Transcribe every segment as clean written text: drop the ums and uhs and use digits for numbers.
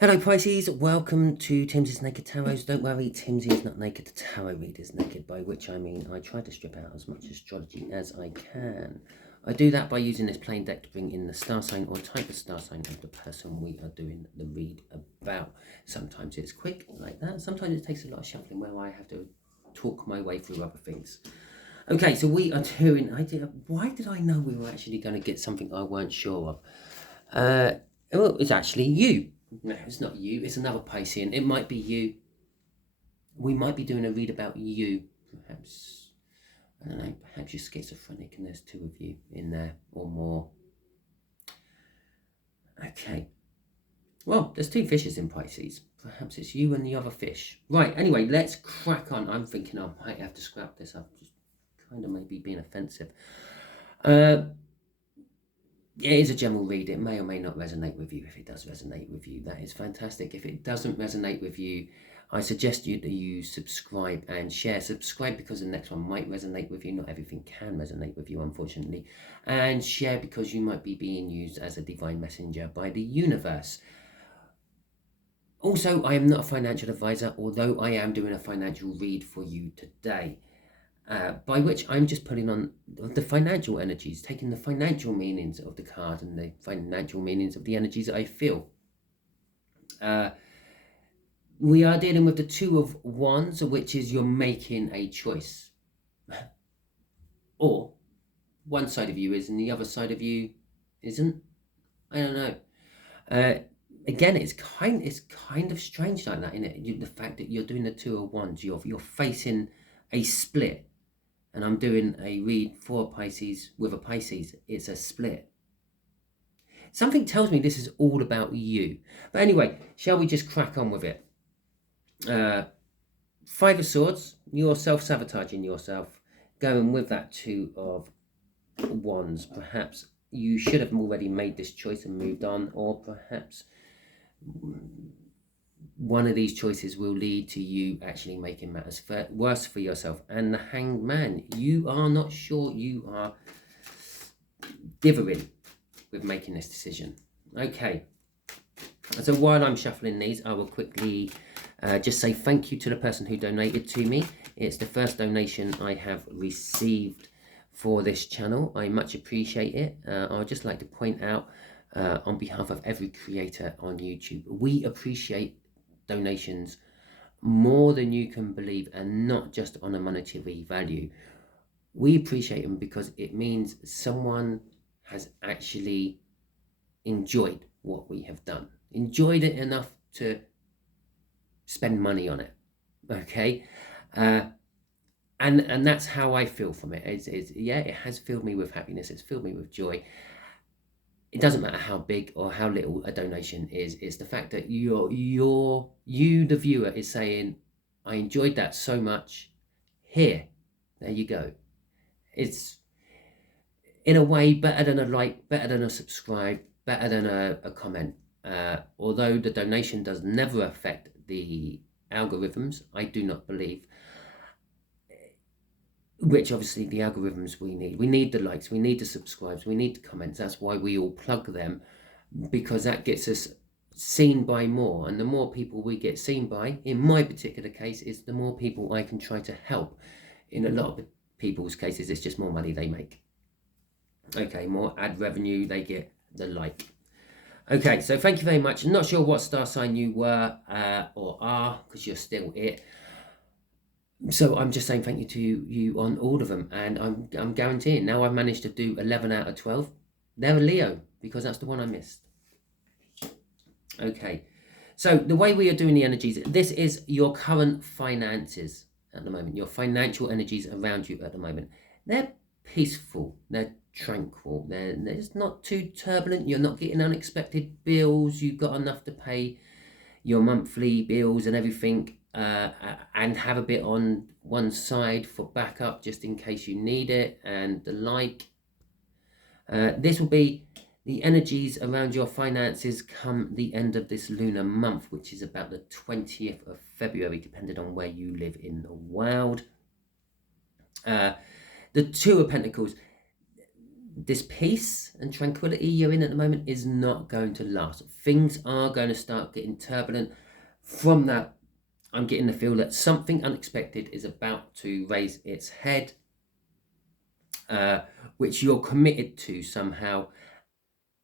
Hello Pisces, welcome to Timsy's Naked Tarot. Don't worry, Timsy is not naked, the tarot reader is naked, by which I mean I try to strip out as much astrology as I can. I do that by using this plain deck to bring in the star sign or type of star sign of the person we are doing the read about. Sometimes it's quick like that, sometimes it takes a lot of shuffling where I have to talk my way through other things. Okay, so we are doing, why did I know we were actually going to get something I weren't sure of? Well, it's actually you. No, it's not you. It's another Piscean. It might be you. We might be doing a read about you. Perhaps, I don't know, perhaps you're schizophrenic and there's two of you in there or more. Okay. Well, there's two fishes in Pisces. Perhaps it's you and the other fish. Right, anyway, let's crack on. I'm thinking I might have to scrap this up. Just kind of maybe being offensive. It is a general read. It may or may not resonate with you. If it does resonate with you, that is fantastic. If it doesn't resonate with you, I suggest you that you subscribe and share. Subscribe because the next one might resonate with you. Not everything can resonate with you, unfortunately. And share because you might be being used as a divine messenger by the universe. Also, I am not a financial advisor, although I am doing a financial read for you today. By which I'm just putting on the financial energies, taking the financial meanings of the card and the financial meanings of the energies I feel. We are dealing with the Two of Wands, which is you're making a choice. Or one side of you is and the other side of you isn't. I don't know. Again, it's kind of strange like that, isn't it? The fact that you're doing the Two of Wands, you're facing a split. And I'm doing a read for Pisces with a Pisces. It's a split. Something tells me this is all about you. But anyway, shall we just crack on with it? Five of Swords, you're self-sabotaging yourself. Going with that Two of Wands. Perhaps you should have already made this choice and moved on. Or perhaps one of these choices will lead to you actually making matters worse for yourself. And the Hanged Man, you are not sure, you are dithering with making this decision. Okay, so while I'm shuffling these, I will quickly just say thank you to the person who donated to me. It's the first donation I have received for this channel. I much appreciate it. I'd just like to point out on behalf of every creator on YouTube, we appreciate donations more than you can believe, and not just on a monetary value. We appreciate them because it means someone has actually enjoyed what we have done, enjoyed it enough to spend money on it. Okay, and that's how I feel from it. Yeah, it has filled me with happiness. It's filled me with joy. It doesn't matter how big or how little a donation is. It's the fact that you, the viewer, is saying, I enjoyed that so much. Here, there you go. It's, in a way, better than a like, better than a subscribe, better than a comment. Although the donation does never affect the algorithms, I do not believe. Which obviously the algorithms we need the likes, we need the subscribes, we need the comments. That's why we all plug them, because that gets us seen by more, and the more people we get seen by, in my particular case, is the more people I can try to help. In a lot of people's cases, it's just more money they make. Okay, more ad revenue, they get the like. Okay, so thank you very much. I'm not sure what star sign you were or are, because you're still it. So I'm just saying thank you to you on all of them, and I'm guaranteeing now I've managed to do 11 out of 12. They're a Leo, because that's the one I missed. Okay, so the way we are doing the energies, this is your current finances at the moment, your financial energies around you at the moment. They're peaceful, they're tranquil, they're just not too turbulent. You're not getting unexpected bills. You've got enough to pay your monthly bills and everything, and have a bit on one side for backup just in case you need it and the like. This will be the energies around your finances come the end of this lunar month, which is about the 20th of February, depending on where you live in the world. The Two of Pentacles, this peace and tranquility you're in at the moment is not going to last. Things are going to start getting turbulent. From that, I'm getting the feel that something unexpected is about to raise its head, which you're committed to somehow,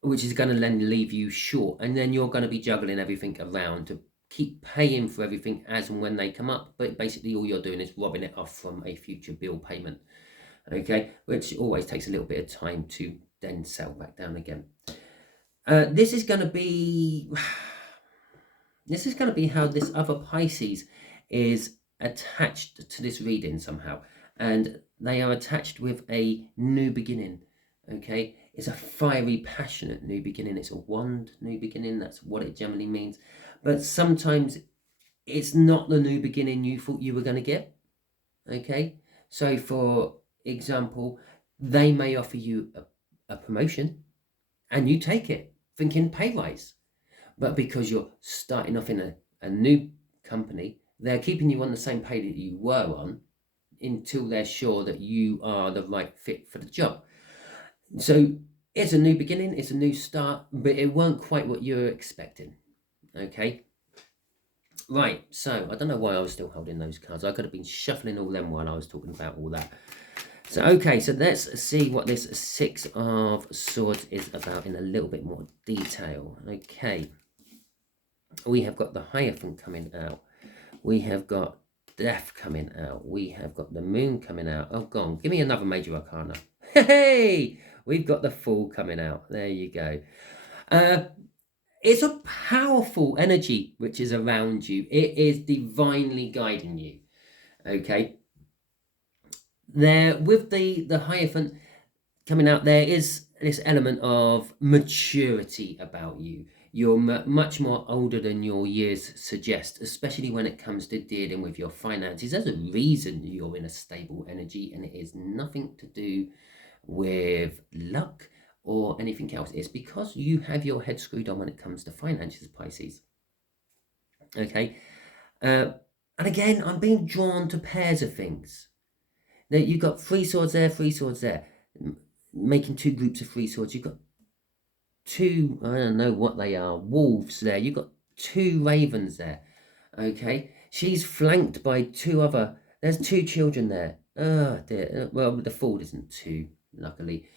which is going to then leave you short. And then you're going to be juggling everything around to keep paying for everything as and when they come up. But basically all you're doing is robbing it off from a future bill payment. Okay, which always takes a little bit of time to then settle back down again. This is going to be how this other Pisces is attached to this reading somehow, and they are attached with a new beginning. Okay, it's a fiery, passionate new beginning. It's a wand new beginning. That's what it generally means. But sometimes it's not the new beginning you thought you were going to get. Okay, so for example, they may offer you a promotion and you take it thinking pay rise, but because you're starting off in a new company, they're keeping you on the same pay that you were on until they're sure that you are the right fit for the job. So it's a new beginning, it's a new start, but it weren't quite what you were expecting. Okay, right, so I don't know why I was still holding those cards. I could have been shuffling all them while I was talking about all that. So, okay, so let's see what this Six of Swords is about in a little bit more detail. Okay, we have got the Hierophant coming out. We have got Death coming out. We have got the Moon coming out. Oh, go on, give me another major arcana. Hey, we've got the Fool coming out. There you go. It's a powerful energy which is around you. It is divinely guiding you. Okay. There, with the Hierophant coming out, there is this element of maturity about you. You're much more older than your years suggest, especially when it comes to dealing with your finances. There's a reason you're in a stable energy, and it is nothing to do with luck or anything else. It's because you have your head screwed on when it comes to finances, Pisces. Okay, and again, I'm being drawn to pairs of things. Now you've got 3 swords there, 3 swords there, making 2 groups of 3 swords. You've got 2, I don't know what they are, wolves there. You've got 2 ravens there. Okay, she's flanked by 2 other. There's 2 children there. Oh dear. Well, the Fool isn't 2, luckily,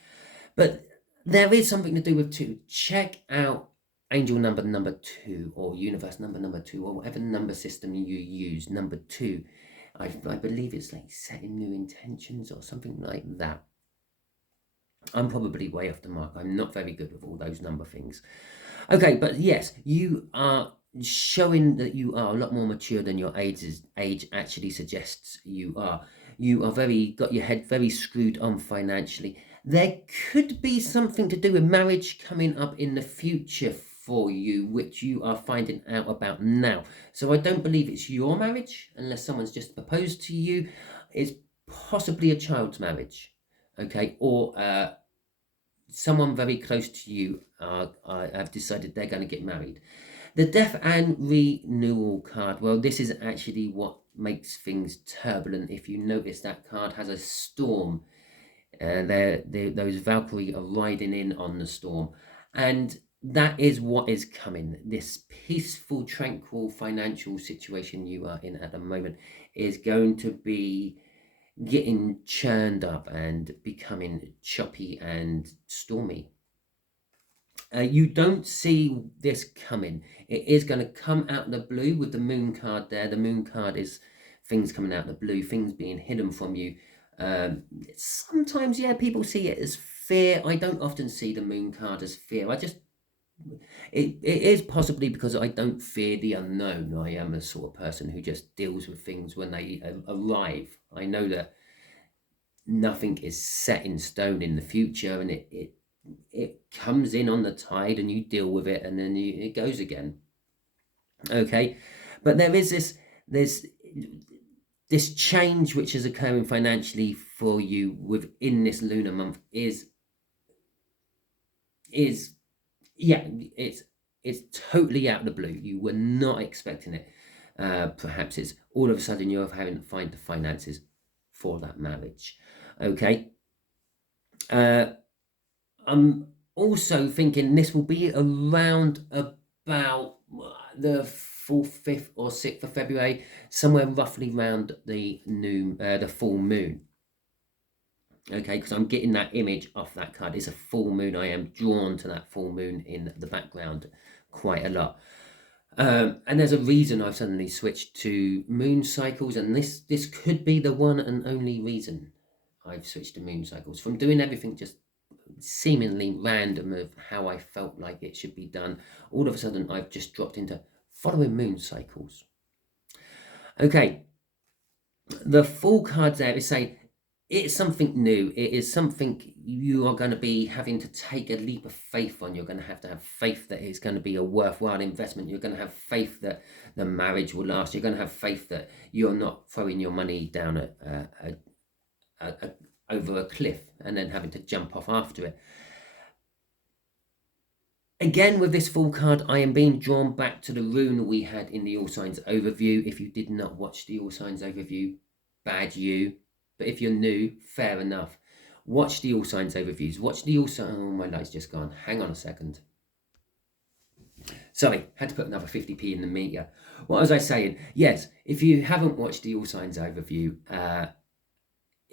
but there is something to do with 2. Check out angel number 2, or universe number 2, or whatever number system you use. Number 2. I believe it's like setting new intentions or something like that. I'm probably way off the mark. I'm not very good with all those number things. Okay, but yes, you are showing that you are a lot more mature than your age actually suggests you are. You are got your head very screwed on financially. There could be something to do with marriage coming up in the future for you, which you are finding out about now. So I don't believe it's your marriage, unless someone's just proposed to you. It's possibly a child's marriage, okay, or someone very close to you have decided they're going to get married. The Death and Renewal card, well, this is actually what makes things turbulent. If you notice, that card has a storm. Those Valkyrie are riding in on the storm, and that is what is coming. This peaceful, tranquil financial situation you are in at the moment is going to be getting churned up and becoming choppy and stormy. You don't see this coming. It is going to come out of the blue with the Moon card there. The Moon card is things coming out of the blue, things being hidden from you. Sometimes, yeah, people see it as fear. I don't often see the Moon card as fear. It is possibly because I don't fear the unknown. I am a sort of person who just deals with things when they arrive. I know that nothing is set in stone in the future, and it comes in on the tide, and you deal with it, and then it goes again. Okay, but there is this change which is occurring financially for you within this lunar month is it's totally out of the blue. You were not expecting it. Perhaps it's all of a sudden you're having to find the finances for that marriage. Okay. I'm also thinking this will be around about the 4th, 5th or 6th of February, somewhere roughly around the full moon. Okay, because I'm getting that image off that card. It's a full moon. I am drawn to that full moon in the background quite a lot. And there's a reason I've suddenly switched to moon cycles, and this could be the one and only reason I've switched to moon cycles. From doing everything just seemingly random of how I felt like it should be done, all of a sudden I've just dropped into following moon cycles. Okay, the full cards there is saying it's something new. It is something you are going to be having to take a leap of faith on. You're going to have faith that it's going to be a worthwhile investment. You're going to have faith that the marriage will last. You're going to have faith that you're not throwing your money down over a cliff and then having to jump off after it. Again, with this full card, I am being drawn back to the rune we had in the All Signs overview. If you did not watch the All Signs overview, bad you. But if you're new, fair enough. Watch the All Signs overviews. Watch the All Signs... Oh, my light's just gone. Hang on a second. Sorry, had to put another 50p in the meter. What was I saying? Yes, if you haven't watched the All Signs overview,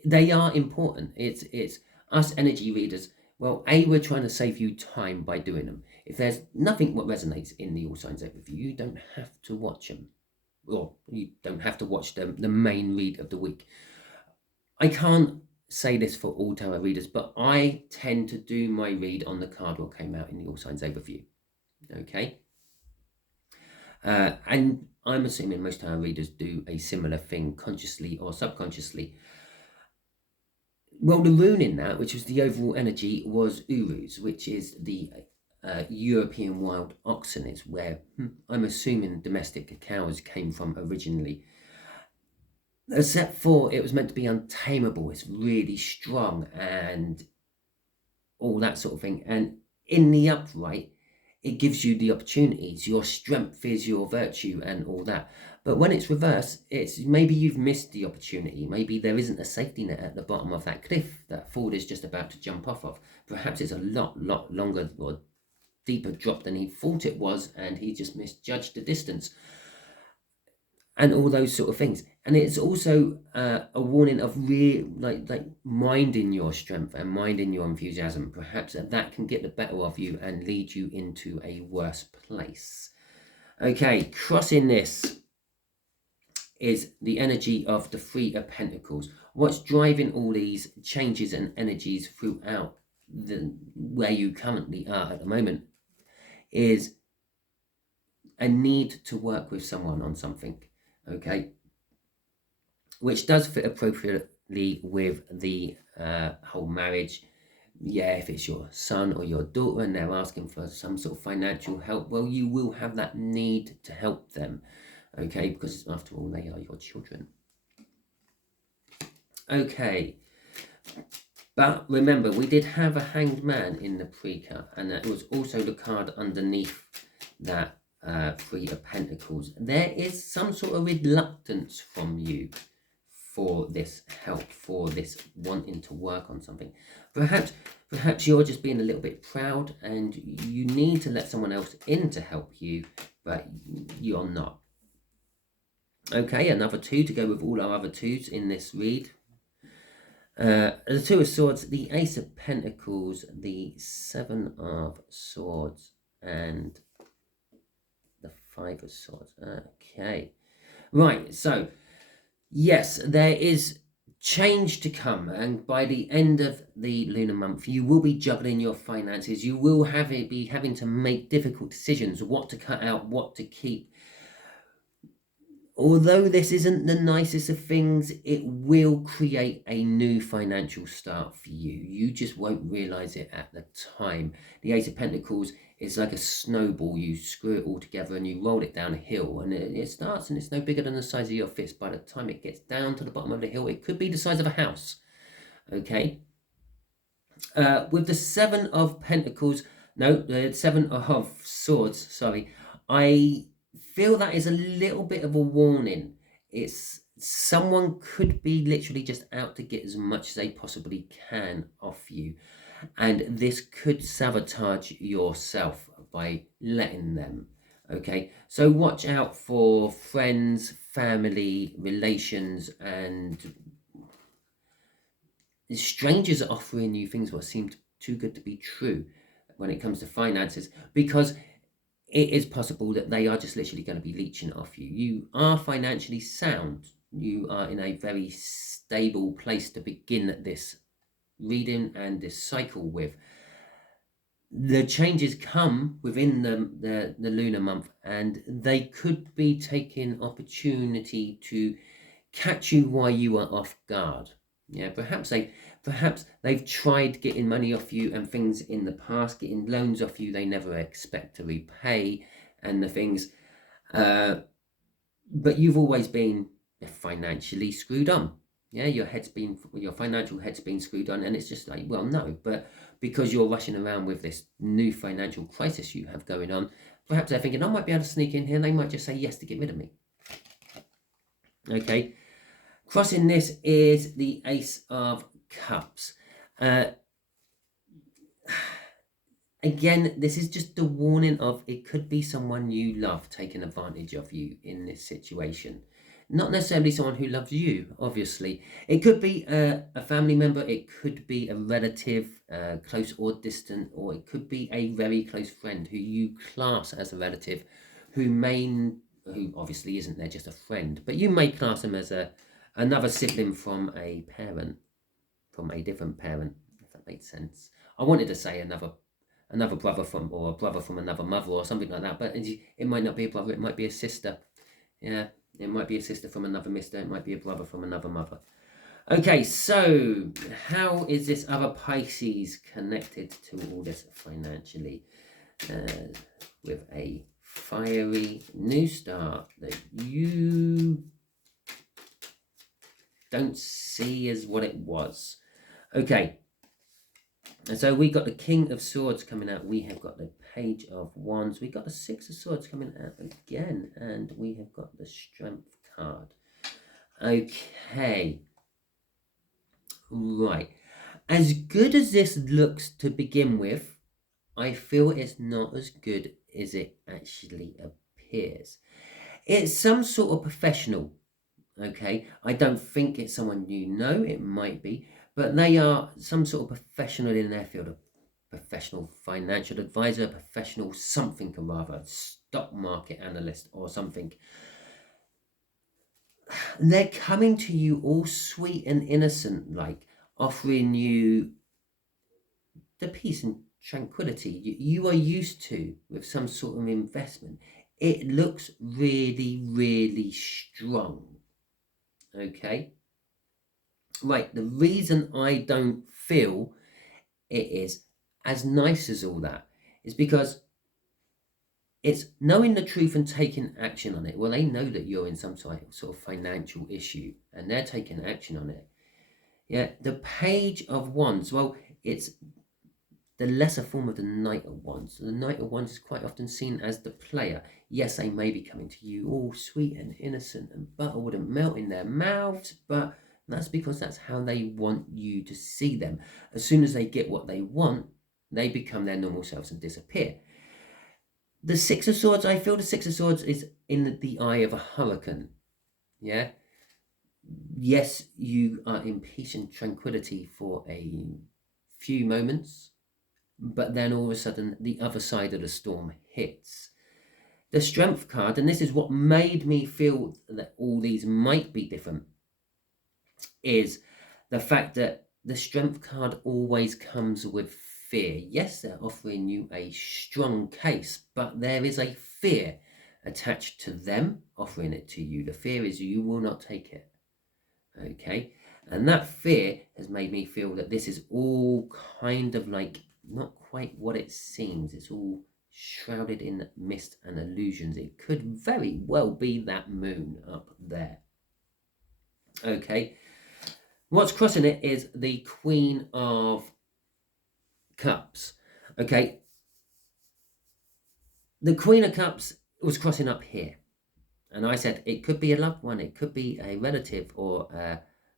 they are important. It's us energy readers. Well, we're trying to save you time by doing them. If there's nothing what resonates in the All Signs overview, you don't have to watch them. Or you don't have to watch the main read of the week. I can't say this for all tarot readers, but I tend to do my read on the card what came out in the All Signs overview. Okay? And I'm assuming most tarot readers do a similar thing, consciously or subconsciously. Well, the rune in that, which was the overall energy, was Uruz, which is the European wild oxen, is where I'm assuming domestic cows came from originally. Except for it was meant to be untamable. It's really strong and all that sort of thing. And in the upright, it gives you the opportunities. Your strength is your virtue and all that. But when it's reversed, it's maybe you've missed the opportunity. Maybe there isn't a safety net at the bottom of that cliff that Ford is just about to jump off of. Perhaps it's a lot longer or deeper drop than he thought it was, and he just misjudged the distance. And all those sort of things. And it's also a warning of like minding your strength and minding your enthusiasm. Perhaps that can get the better of you and lead you into a worse place. Okay, crossing this is the energy of the Three of Pentacles. What's driving all these changes and energies throughout where you currently are at the moment is a need to work with someone on something. Okay, which does fit appropriately with the whole marriage. Yeah, if it's your son or your daughter and they're asking for some sort of financial help, well, you will have that need to help them, okay, because after all, they are your children. Okay, but remember, we did have a Hanged Man in the pre-cut, and that was also the card underneath that Three of Pentacles. There is some sort of reluctance from you for this help, for this wanting to work on something. Perhaps you're just being a little bit proud and you need to let someone else in to help you, but you're not. Okay, another 2 to go with all our other 2s in this read. The Two of Swords, the Ace of Pentacles, the Seven of Swords, and the Five of Swords. Okay, right, so yes, there is change to come, and by the end of the lunar month you will be juggling your finances. You will be having to make difficult decisions, what to cut out, what to keep. Although this isn't the nicest of things, it will create a new financial start for you. You just won't realize it at the time. The Ace of Pentacles is like a snowball. You screw it all together and you roll it down a hill, and it starts and it's no bigger than the size of your fist. By the time it gets down to the bottom of the hill, it could be the size of a house. Okay. With the Seven of Pentacles, no, the Seven of Swords, sorry, I feel that is a little bit of a warning. It's someone could be literally just out to get as much as they possibly can off you. And this could sabotage yourself by letting them. Okay, so watch out for friends, family, relations, and strangers offering you things what seem too good to be true when it comes to finances, because it is possible that they are just literally going to be leeching off you. You are financially sound. You are in a very stable place to begin this reading and this cycle with. The changes come within the lunar month, and they could be taking opportunity to catch you while you are off guard. Yeah, perhaps they've tried getting money off you and things in the past, getting loans off you they never expect to repay, and the things, but you've always been financially screwed on. Yeah, your financial head's been screwed on, and it's just like, well, no, but because you're rushing around with this new financial crisis you have going on, perhaps they're thinking, I might be able to sneak in here, and they might just say yes to get rid of me. Okay, crossing this is the Ace of Cups. Again, this is just the warning of it could be someone you love taking advantage of you in this situation. Not necessarily someone who loves you, obviously. It could be a family member, it could be a relative, close or distant, or it could be a very close friend who you class as a relative, who obviously isn't, they're just a friend, but you may class them as another sibling from a parent, from a different parent, if that makes sense. I wanted to say another brother or a brother from another mother or something like that, but it might not be a brother, it might be a sister. Yeah, it might be a sister from another mister, it might be a brother from another mother. Okay, so how is this other Pisces connected to all this financially? With a fiery new start that you don't see as what it was. Okay, and so we got the King of Swords coming out. We have got the Page of Wands. We got the Six of Swords coming out again. And we have got the Strength card. Okay. Right. As good as this looks to begin with, I feel it's not as good as it actually appears. It's some sort of professional. Okay. I don't think it's someone you know. It might be. But they are some sort of professional in their field, a professional financial advisor, professional something or rather, stock market analyst or something. They're coming to you all sweet and innocent, like offering you the peace and tranquility you are used to with some sort of investment. It looks really, really strong. Okay. Right, the reason I don't feel it is as nice as all that is because it's knowing the truth and taking action on it. Well, they know that you're in some sort of financial issue and they're taking action on it. Yeah, the Page of Wands, well, it's the lesser form of the Knight of Wands. The Knight of Wands is quite often seen as the player. Yes, they may be coming to you all sweet and innocent and butter wouldn't melt in their mouths, but that's because that's how they want you to see them. As soon as they get what they want, they become their normal selves and disappear. The Six of Swords, I feel the Six of Swords is in the eye of a hurricane. Yeah? Yes, you are in peace and tranquility for a few moments, but then all of a sudden the other side of the storm hits. The Strength card, and this is what made me feel that all these might be different, is the fact that the Strength card always comes with fear. Yes, they're offering you a strong case, but there is a fear attached to them offering it to you. The fear is you will not take it. Okay, and that fear has made me feel that this is all kind of like not quite what it seems. It's all shrouded in mist and illusions. It could very well be that moon up there. Okay, what's crossing it is the Queen of Cups. Okay, the Queen of Cups was crossing up here, and I said it could be a loved one, it could be a relative, or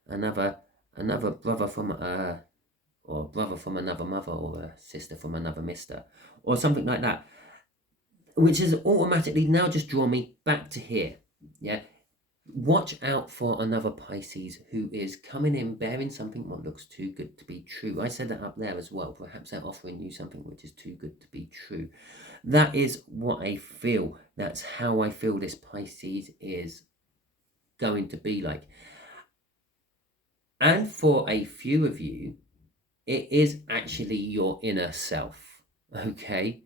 another brother from or a brother from another mother, or a sister from another mister, or something like that, which has automatically now just drawn me back to here. Yeah, watch out for another Pisces who is coming in bearing something what looks too good to be true. I said that up there as well. Perhaps they're offering you something which is too good to be true. That is what I feel. That's how I feel this Pisces is going to be like. And for a few of you, it is actually your inner self, okay?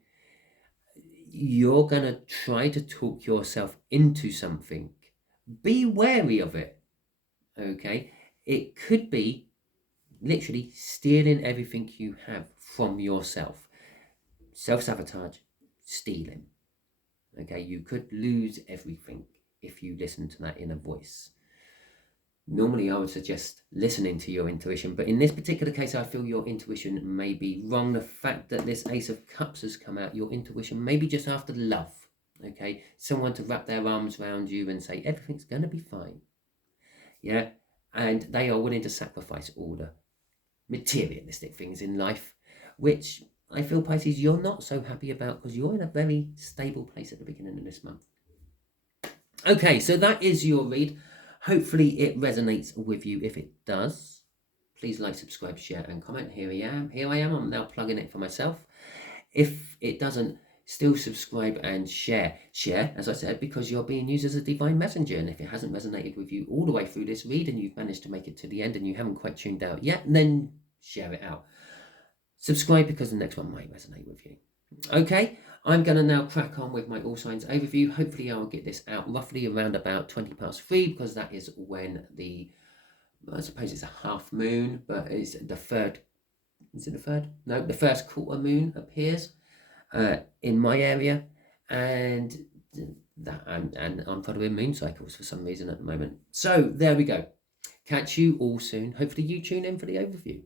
You're going to try to talk yourself into something. Be wary of it, okay? It could be literally stealing everything you have from yourself. Self-sabotage, stealing, okay? You could lose everything if you listen to that inner voice. Normally, I would suggest listening to your intuition, but in this particular case, I feel your intuition may be wrong. The fact that this Ace of Cups has come out, your intuition may be just after love, okay? Someone to wrap their arms around you and say, everything's going to be fine, yeah? And they are willing to sacrifice all the materialistic things in life, which I feel, Pisces, you're not so happy about because you're in a very stable place at the beginning of this month. Okay, so that is your read. Hopefully it resonates with you. If it does, please like, subscribe, share, and comment. Here I am. I'm now plugging it for myself. If it doesn't, still subscribe and share. Share, as I said, because you're being used as a divine messenger. And if it hasn't resonated with you all the way through this read and you've managed to make it to the end and you haven't quite tuned out yet, then share it out. Subscribe because the next one might resonate with you. Okay, I'm going to now crack on with my all signs overview. Hopefully I'll get this out roughly around about 3:20 because that is when I suppose it's a half moon, but it's the third, is it the third? No, the first quarter moon appears in my area, and I'm following moon cycles for some reason at the moment. So there we go. Catch you all soon. Hopefully you tune in for the overview.